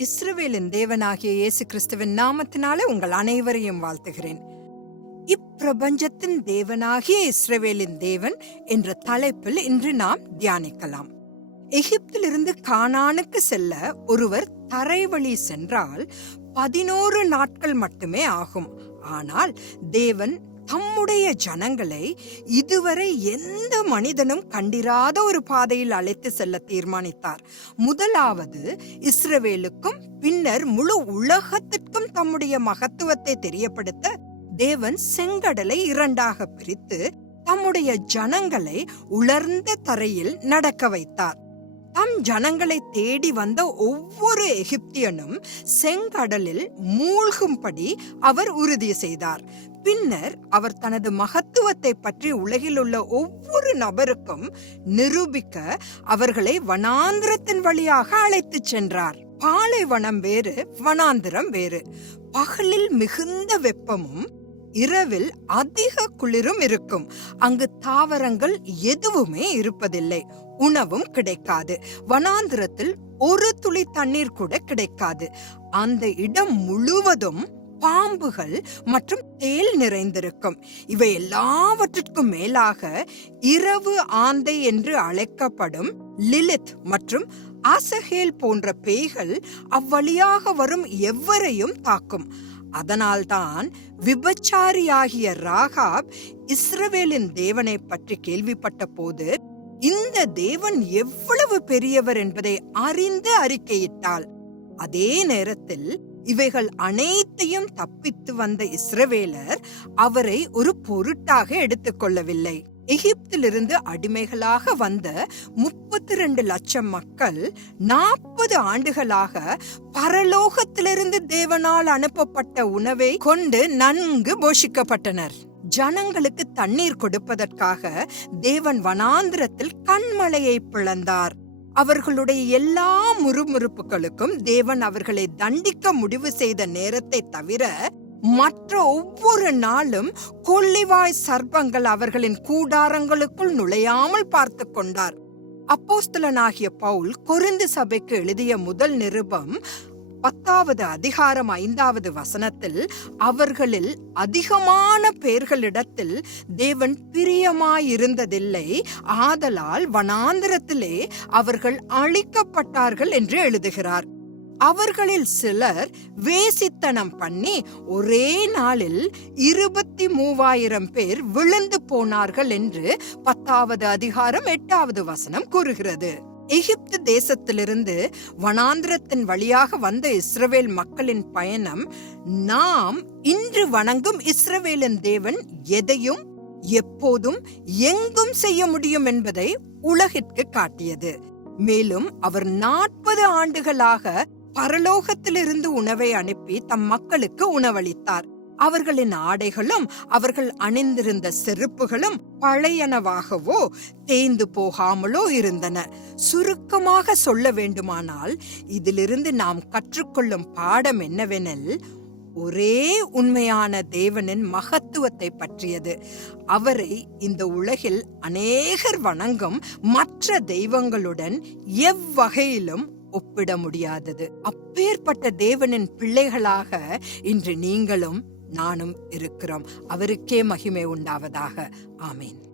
இஸ்ரவேலின் தேவனாகிய இயேசு கிறிஸ்துவின் நாமத்தினாலே உங்கள் அனைவரையும் வாழ்த்துகிறேன். இப்பிரபஞ்சத்தின் தேவனாகிய இஸ்ரவேலின் தேவன் என்ற தலைப்பில் இன்று நாம் தியானிக்கலாம். எகிப்திலிருந்து கானானுக்கு செல்ல ஒருவர் தரைவழி சென்றால் பதினோரு நாட்கள் மட்டுமே ஆகும். ஆனால் தேவன் தம்முடைய ஜனங்களை இதுவரை எந்த மனிதனும் கண்டிராத ஒரு பாதையில் அழைத்து செல்ல தீர்மானித்தார். முதலாவது இஸ்ரவேலுக்கும் பின்னர் முழு உலகத்திற்கும் தம்முடைய மகத்துவத்தை தெரியப்படுத்த தேவன் செங்கடலை இரண்டாக பிரித்து தம்முடைய ஜனங்களை உலர்ந்த தரையில் நடக்க வைத்தார். தம் ஜனங்களை தேடி வந்த ஒவ்வொரு எகிப்தியனும் செங்கடலில் மூழ்கும்படி அவர் உறுதி செய்தார். பின்னர் அவர் தனது மகத்துவத்தை பற்றி உலகில் உள்ள ஒவ்வொரு நபருக்கும் நிரூபிக்க அவர்களை வனாந்திரத்தின் வழியாக அழைத்துச் சென்றார். பாலைவனம் வேறு வனாந்திரம் வேறு. பகலில் மிகுந்த வெப்பமும் இரவில் அதிக குளிரும் இருக்கும். அங்கு தாவரங்கள் எதுவுமே இருப்பதில்லை. உணவும் கிடைக்காது. வனாந்திரத்தில் ஒரு துளி தண்ணீர் கூட கிடைக்காது. அந்த இடம் முழுவதும் பாம்புகள் மற்றும் தேல் நிறைந்திருக்கும். இவை எல்லாவற்றிற்கும் மேலாக இரவு ஆந்தை என்று அழைக்கப்படும் லிலித் மற்றும் அசஹேல் போன்ற பேய்கள் அவ்வழியாக வரும் எவரையும் தாக்கும். அதனால்தான் விபச்சாரியாகிய ராகாப் இஸ்ரவேலின் தேவனை பற்றி கேள்விப்பட்ட போது இந்த தேவன் எவ்வளவு பெரியவர் என்பதை அறிந்து அறிக்கையிட்டாள். அதே நேரத்தில் இவைகள் அனைத்தையும் தப்பித்து வந்த இஸ்ரவேலர் அவரை ஒரு பொருட்டாக எடுத்துக்கொள்ளவில்லை. எகிப்திலிருந்து அடிமைகளாக வந்த முப்பத்தி ரெண்டு லட்சம் மக்கள் நாற்பது ஆண்டுகளாக பரலோகத்திலிருந்து தேவனால் அனுப்பப்பட்ட உணவை கொண்டு நன்கு போஷிக்கப்பட்டனர். ஜனங்களுக்கு தண்ணீர் கொடுப்பதற்காக தேவன் வனாந்திரத்தில் கண்மலையை பிளந்தார். அவர்களுடைய எல்லா முறுமுறுப்புகளுக்கும் தேவன் அவர்களை தண்டிக்க முடிவு செய்த நேரத்தை தவிர மற்ற ஒவ்வொரு நாளும் கொள்ளிவாய் சர்ப்பங்கள் அவர்களின் கூடாரங்களுக்குள் நுழையாமல் பார்த்து கொண்டார். அப்போஸ்தலனாகிய பவுல் கொருந்து சபைக்கு எழுதிய முதல் நிருபம் பத்தாவது அதிகாரம் ஐந்தாவது வசனத்தில் அவர்களில் அதிகமான பேர்களிடத்தில் தேவன் பிரியமாயிருந்ததில்லை ஆதலால் வனாந்திரத்திலே அவர்கள் அழிக்கப்பட்டார்கள் என்று எழுதுகிறார். அவர்களில் சிலர் வேசித்தனம் பண்ணி ஒரே நாளில் இருபத்தி மூவாயிரம் பேர் விழுந்து போனார்கள் என்று பத்தாவது அதிகாரம் எட்டாவது வசனம் கூறுகிறது. எகிப்து தேசத்திலிருந்து வனாந்திரத்தின் வழியாக வந்த இஸ்ரவேல் மக்களின் பயணம் நாம் இன்று வணங்கும் இஸ்ரவேலின் தேவன் எதையும் எப்போதும் எங்கும் செய்ய முடியும் என்பதை உலகிற்கு காட்டியது. மேலும் அவர் நாற்பது ஆண்டுகளாக பரலோகத்திலிருந்து உணவை அனுப்பி தம் மக்களுக்கு உணவளித்தார். அவர்களின் ஆடைகளும் அவர்கள் அணிந்திருந்த செருப்புகளும் பழையனவாகவோ தேய்ந்து போகாமலோ இருந்தன. சுருக்கமாக சொல்ல வேண்டுமானால் இதிலிருந்து நாம் கற்றுக்கொள்ளும் பாடம் என்னவெனில் ஒரே உண்மையான தேவனின் மகத்துவத்தை பற்றியது. அவரை இந்த உலகில் அநேகர் வணங்கும் மற்ற தெய்வங்களுடன் எவ்வகையிலும் ஒப்பிட முடியாதது அப்பேற்பட்ட தேவனின் பிள்ளைகளாக இன்று நீங்களும் நானும் இருக்கிறோம். அவருக்கே மகிமை உண்டாவதாக. ஆமேன்.